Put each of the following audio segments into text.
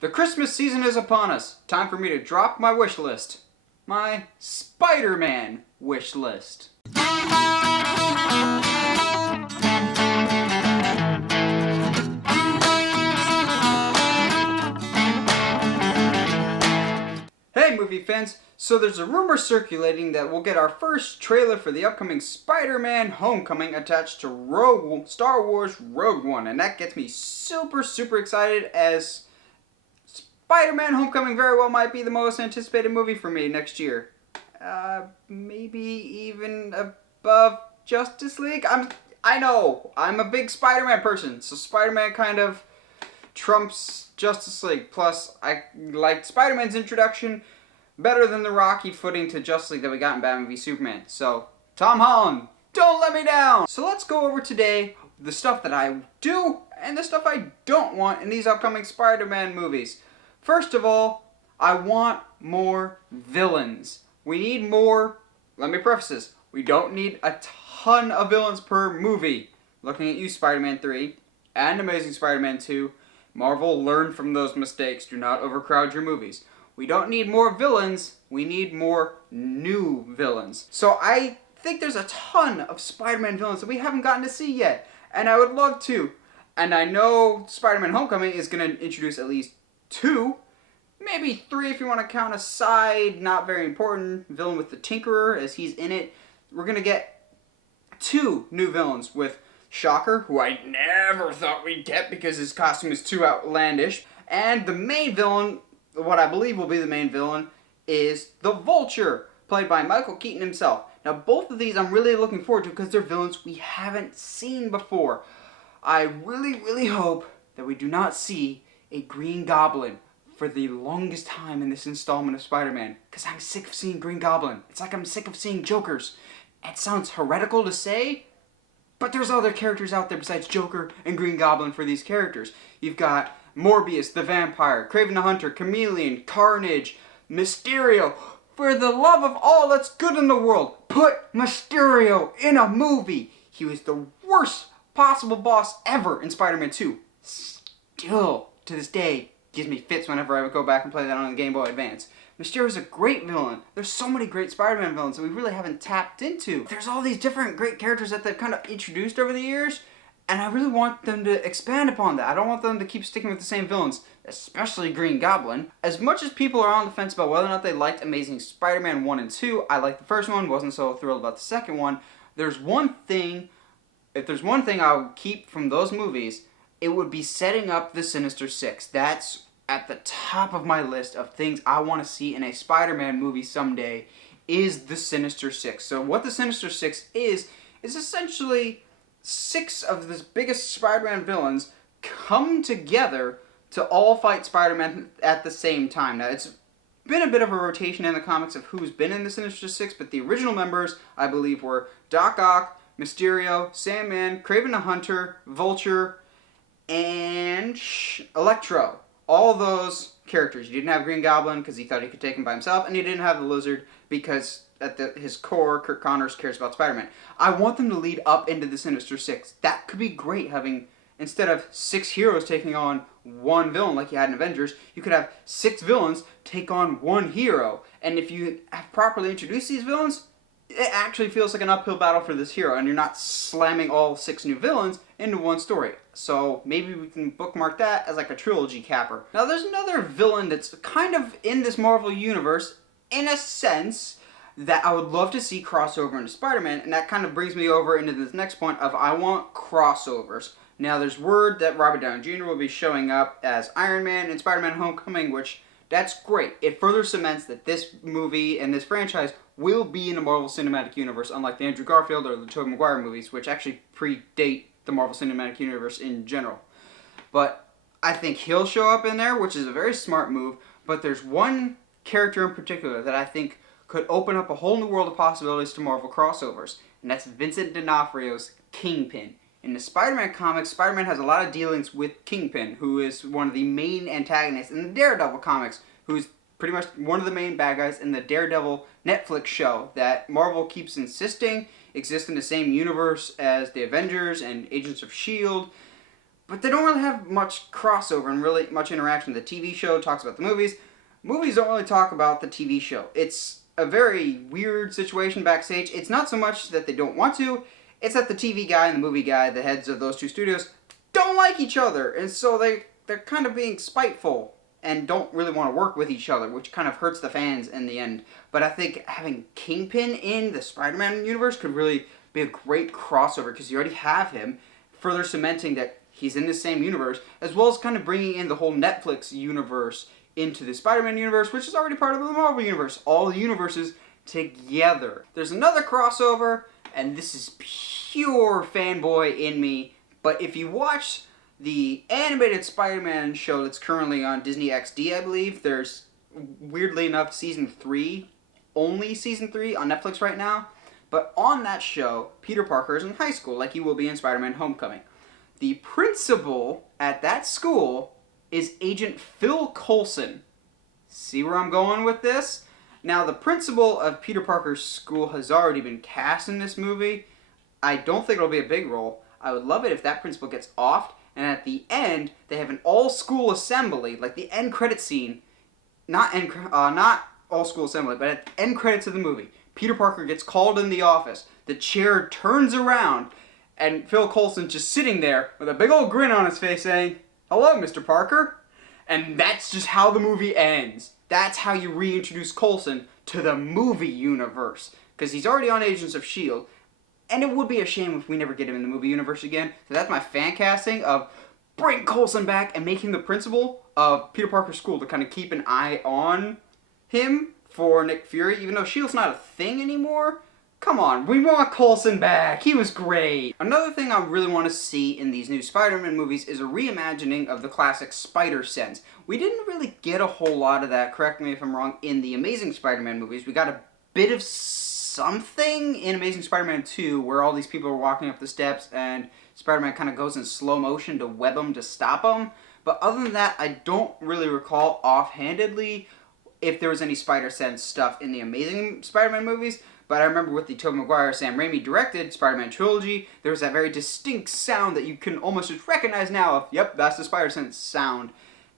The Christmas season is upon us. Time for me to drop my wish list. My Spider-Man wish list. Hey movie fans, so there's a rumor circulating that we'll get our first trailer for the upcoming Spider-Man Homecoming attached to Star Wars Rogue One, and that gets me super excited, as Spider-Man Homecoming very well might be the most anticipated movie for me next year. Maybe even above Justice League? I know, I'm a big Spider-Man person, so Spider-Man kind of trumps Justice League. Plus, I like Spider-Man's introduction better than the rocky footing to Justice League that we got in Batman v Superman. So, Tom Holland, don't let me down! So let's go over today the stuff that I do and the stuff I don't want in these upcoming Spider-Man movies. First of all, I want more villains. We need more. Let me preface this. We don't need a ton of villains per movie. Looking at you, Spider-Man 3 and Amazing Spider-Man 2, Marvel, learn from those mistakes. Do not overcrowd your movies. We don't need more villains. We need more new villains. So I think there's a ton of Spider-Man villains that we haven't gotten to see yet. And I would love to. And I know Spider-Man Homecoming is going to introduce at least 2, maybe 3 if you want to count a side, not very important villain with the Tinkerer, as he's in it. We're going to get 2 new villains with Shocker, who I never thought we'd get because his costume is too outlandish. And the main villain, what I believe will be the main villain, is the Vulture, played by Michael Keaton himself. Now both of these I'm really looking forward to because they're villains we haven't seen before. I really hope that we do not see a Green Goblin for the longest time in this installment of Spider-Man, because I'm sick of seeing Green Goblin. It's like I'm sick of seeing Jokers. It sounds heretical to say, but there's other characters out there besides Joker and Green Goblin for these characters. You've got Morbius the Vampire, Kraven the Hunter, Chameleon, Carnage, Mysterio. For the love of all that's good in the world, put Mysterio in a movie. He was the worst possible boss ever in Spider-Man 2. Still, to this day, gives me fits whenever I would go back and play that on the Game Boy Advance. Mysterio's a great villain. There's so many great Spider-Man villains that we really haven't tapped into. There's all these different great characters that they've kind of introduced over the years, and I really want them to expand upon that. I don't want them to keep sticking with the same villains, especially Green Goblin. As much as people are on the fence about whether or not they liked Amazing Spider-Man 1 and 2, I liked the first one, wasn't so thrilled about the second one. If there's one thing I would keep from those movies, it would be setting up the Sinister Six. That's at the top of my list of things I want to see in a Spider-Man movie someday, is the Sinister Six. So what the Sinister Six is essentially 6 of the biggest Spider-Man villains come together to all fight Spider-Man at the same time. Now, it's been a bit of a rotation in the comics of who's been in the Sinister Six, but the original members, I believe, were Doc Ock, Mysterio, Sandman, Kraven the Hunter, Vulture, and Electro. All those characters. You didn't have Green Goblin because he thought he could take him by himself, and you didn't have the Lizard because at his core, Kirk Connors cares about Spider-Man. I want them to lead up into the Sinister Six. That could be great, having, instead of 6 heroes taking on 1 villain like you had in Avengers, you could have 6 villains take on 1 hero. And if you have properly introduced these villains, it actually feels like an uphill battle for this hero, and you're not slamming all 6 new villains into one story. So maybe we can bookmark that as like a trilogy capper. Now there's another villain that's kind of in this Marvel universe, in a sense, that I would love to see crossover into Spider-Man, and that kind of brings me over into this next point of I want crossovers. Now there's word that Robert Downey Jr. will be showing up as Iron Man in Spider-Man Homecoming, which that's great. It further cements that this movie and this franchise will be in the Marvel Cinematic Universe, unlike the Andrew Garfield or the Tobey Maguire movies, which actually predate the Marvel Cinematic Universe in general. But I think he'll show up in there, which is a very smart move, but there's one character in particular that I think could open up a whole new world of possibilities to Marvel crossovers, and that's Vincent D'Onofrio's Kingpin. In the Spider-Man comics, Spider-Man has a lot of dealings with Kingpin, who is one of the main antagonists in the Daredevil comics, who's pretty much one of the main bad guys in the Daredevil Netflix show that Marvel keeps insisting exists in the same universe as the Avengers and Agents of S.H.I.E.L.D., but they don't really have much crossover and really much interaction. The TV show talks about the movies. Movies don't really talk about the TV show. It's a very weird situation backstage. It's not so much that they don't want to, it's that the TV guy and the movie guy, the heads of those two studios, don't like each other. And so they're kind of being spiteful and don't really want to work with each other, which kind of hurts the fans in the end. But I think having Kingpin in the Spider-Man universe could really be a great crossover, because you already have him, further cementing that he's in the same universe, as well as kind of bringing in the whole Netflix universe into the Spider-Man universe, which is already part of the Marvel universe. All the universes together. There's another crossover, and this is pure fanboy in me, but if you watch the animated Spider-Man show that's currently on Disney XD, I believe, there's, weirdly enough, only season 3 on Netflix right now, but on that show, Peter Parker is in high school, like he will be in Spider-Man Homecoming. The principal at that school is Agent Phil Coulson. See where I'm going with this? Now, the principal of Peter Parker's school has already been cast in this movie. I don't think it'll be a big role. I would love it if that principal gets offed, and at the end, they have an all-school assembly, like the end credit scene. Not all school assembly, but at the end credits of the movie, Peter Parker gets called in the office. The chair turns around, and Phil Coulson's just sitting there with a big old grin on his face saying, "Hello, Mr. Parker." And that's just how the movie ends. That's how you reintroduce Coulson to the movie universe. Because he's already on Agents of S.H.I.E.L.D., and it would be a shame if we never get him in the movie universe again. So that's my fan casting of bring Coulson back and make him the principal of Peter Parker's school to kind of keep an eye on him for Nick Fury, even though S.H.I.E.L.D's not a thing anymore. Come on, we want Coulson back. He was great. Another thing I really want to see in these new Spider-Man movies is a reimagining of the classic spider sense. We didn't really get a whole lot of that, correct me if I'm wrong, in the Amazing Spider-Man movies. We got a bit of something in Amazing Spider-Man 2 where all these people are walking up the steps and Spider-Man kind of goes in slow motion to web them to stop them. But other than that, I don't really recall offhandedly if there was any spider sense stuff in the Amazing Spider-Man movies. But I remember with the Tobey Maguire, Sam Raimi directed Spider-Man trilogy, there was that very distinct sound that you can almost just recognize now of, yep, that's the Spider-Sense sound.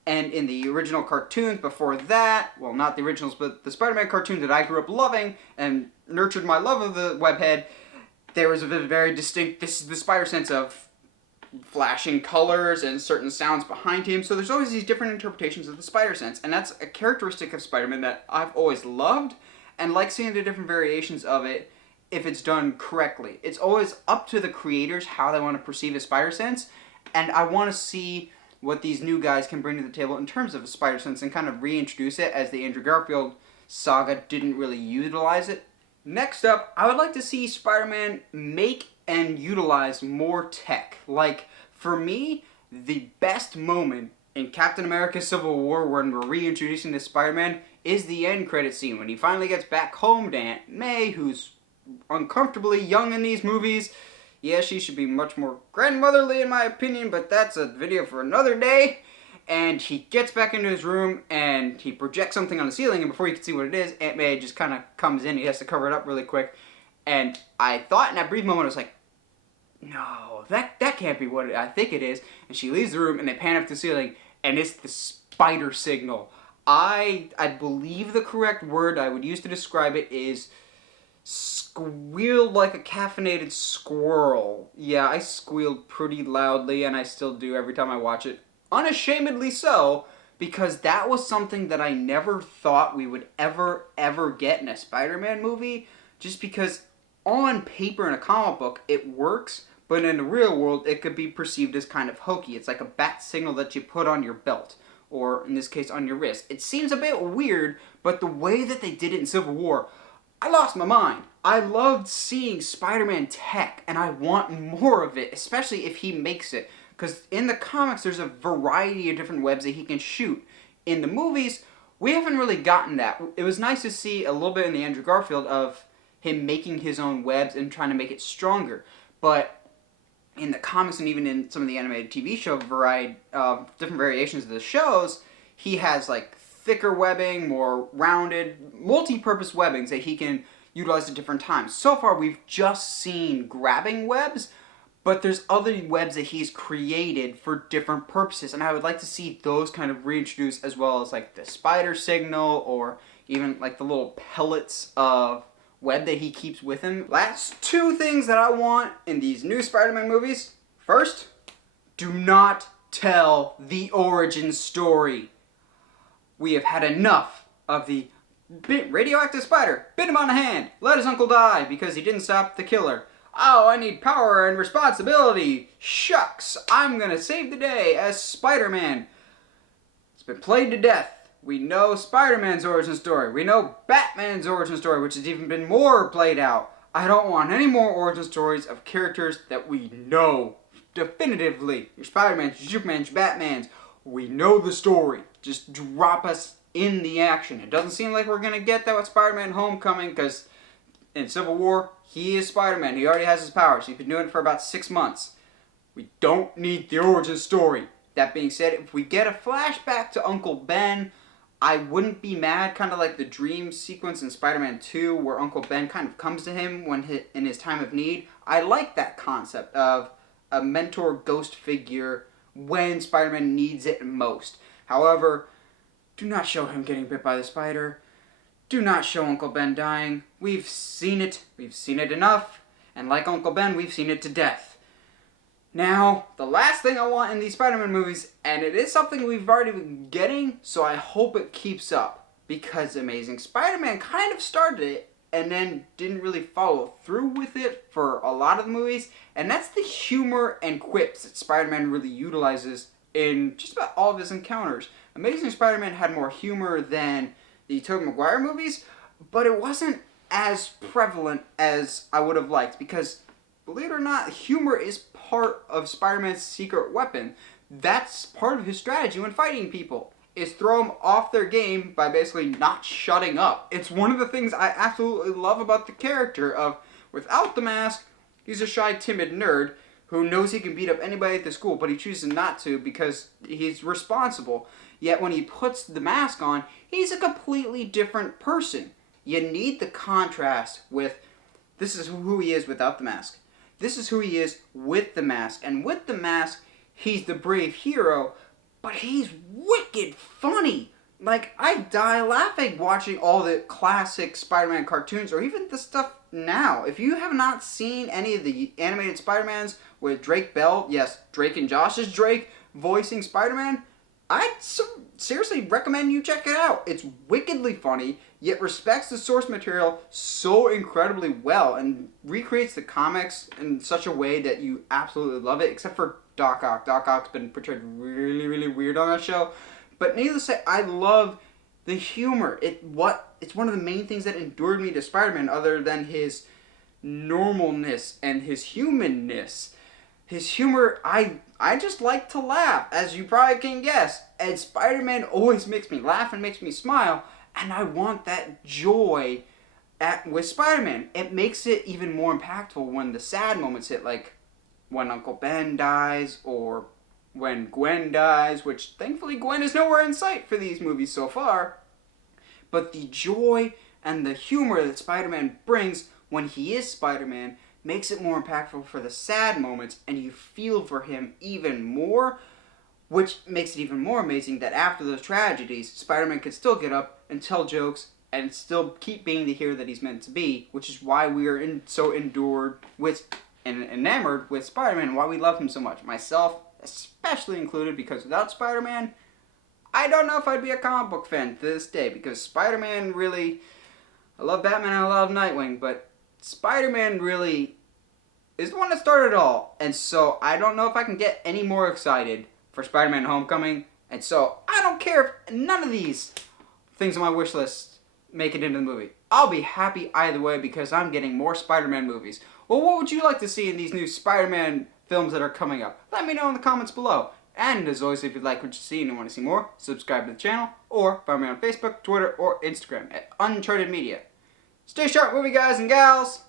And in the original cartoons before that, well, not the originals, but the Spider-Man cartoons that I grew up loving and nurtured my love of the webhead, there was a very distinct, this is the Spider-Sense of flashing colors and certain sounds behind him. So there's always these different interpretations of the Spider-Sense, and that's a characteristic of Spider-Man that I've always loved, and like seeing the different variations of it if it's done correctly. It's always up to the creators how they want to perceive a Spider-Sense, and I want to see what these new guys can bring to the table in terms of a Spider-Sense and kind of reintroduce it, as the Andrew Garfield saga didn't really utilize it. Next up, I would like to see Spider-Man make and utilize more tech. Like, for me, the best moment in Captain America Civil War when we're reintroducing this Spider-Man is the end credit scene when he finally gets back home to Aunt May, who's uncomfortably young in these movies. Yeah, she should be much more grandmotherly in my opinion, but that's a video for another day. And he gets back into his room and he projects something on the ceiling, and before you can see what it is, Aunt May just kind of comes in. He has to cover it up really quick. And I thought in that brief moment, I was like, no, that can't be what I think it is. And she leaves the room and they pan up to the ceiling and it's the spider signal. I believe the correct word I would use to describe it is squealed like a caffeinated squirrel. Yeah, I squealed pretty loudly, and I still do every time I watch it. Unashamedly so, because that was something that I never thought we would ever get in a Spider-Man movie, just because on paper in a comic book it works, but in the real world it could be perceived as kind of hokey. It's like a bat signal that you put on your belt, or in this case on your wrist. It seems a bit weird, but the way that they did it in Civil War, I lost my mind. I loved seeing Spider-Man tech, and I want more of it, especially if he makes it. Because in the comics, there's a variety of different webs that he can shoot. In the movies, we haven't really gotten that. It was nice to see a little bit in the Andrew Garfield of him making his own webs and trying to make it stronger. But in the comics and even in some of the animated TV show different variations of the shows, he has like thicker webbing, more rounded, multi-purpose webbings that he can utilize at different times. So far, we've just seen grabbing webs, but there's other webs that he's created for different purposes, and I would like to see those kind of reintroduced, as well as like the spider signal, or even like the little pellets of web that he keeps with him. Last two things that I want in these new Spider-Man movies. First, do not tell the origin story. We have had enough of the radioactive spider bit him on the hand, let his uncle die because he didn't stop the killer. Oh, I need power and responsibility. Shucks, I'm gonna save the day as Spider-Man. It's been played to death. We know Spider-Man's origin story. We know Batman's origin story, which has even been more played out. I don't want any more origin stories of characters that we know definitively. Your Spider-Mans, your Supermans, your Batmans. We know the story. Just drop us in the action. It doesn't seem like we're going to get that with Spider-Man Homecoming, because in Civil War, he is Spider-Man. He already has his powers. He's been doing it for about 6 months. We don't need the origin story. That being said, if we get a flashback to Uncle Ben, I wouldn't be mad, kind of like the dream sequence in Spider-Man 2 where Uncle Ben kind of comes to him in his time of need. I like that concept of a mentor ghost figure when Spider-Man needs it most. However, do not show him getting bit by the spider. Do not show Uncle Ben dying. We've seen it. We've seen it enough. And like Uncle Ben, we've seen it to death. Now, the last thing I want in these Spider-Man movies, and it is something we've already been getting, so I hope it keeps up, because Amazing Spider-Man kind of started it and then didn't really follow through with it for a lot of the movies, and that's the humor and quips that Spider-Man really utilizes in just about all of his encounters. Amazing Spider-Man had more humor than the Tobey Maguire movies, but it wasn't as prevalent as I would have liked, because believe it or not, humor is part of Spider-Man's secret weapon. That's part of his strategy when fighting people, is throw them off their game by basically not shutting up. It's one of the things I absolutely love about the character of, without the mask, he's a shy, timid nerd who knows he can beat up anybody at the school, but he chooses not to because he's responsible. Yet when he puts the mask on, he's a completely different person. You need the contrast with, this is who he is without the mask. This is who he is with the mask. And with the mask, he's the brave hero, but he's wicked funny. Like, I die laughing watching all the classic Spider-Man cartoons, or even the stuff now. If you have not seen any of the animated Spider-Mans with Drake Bell, yes, Drake and Josh's Drake, voicing Spider-Man, I'd seriously recommend you check it out. It's wickedly funny, yet respects the source material so incredibly well and recreates the comics in such a way that you absolutely love it, except for Doc Ock. Doc Ock's been portrayed really, really weird on that show. But needless to say, I love the humor. It's one of the main things that endured me to Spider-Man, other than his normalness and his humanness. His humor, I just like to laugh, as you probably can guess. And Spider-Man always makes me laugh and makes me smile. And I want that joy with Spider-Man. It makes it even more impactful when the sad moments hit, like when Uncle Ben dies, or when Gwen dies, which thankfully Gwen is nowhere in sight for these movies so far. But the joy and the humor that Spider-Man brings when he is Spider-Man makes it more impactful for the sad moments, and you feel for him even more, which makes it even more amazing that after those tragedies, Spider-Man can still get up and tell jokes and still keep being the hero that he's meant to be, which is why we are so endured with and enamored with Spider-Man, and why we love him so much. Myself especially included, because without Spider-Man, I don't know if I'd be a comic book fan to this day, because Spider-Man really, I love Batman and I love Nightwing, but Spider-Man really is the one that started it all. And so I don't know if I can get any more excited for Spider-Man Homecoming. And so I don't care if none of these things on my wish list make it into the movie. I'll be happy either way, because I'm getting more Spider-Man movies. Well, what would you like to see in these new Spider-Man films that are coming up? Let me know in the comments below. And as always, if you like what you see and want to see more, subscribe to the channel, or find me on Facebook, Twitter, or Instagram at Uncharted Media. Stay sharp, movie guys and gals!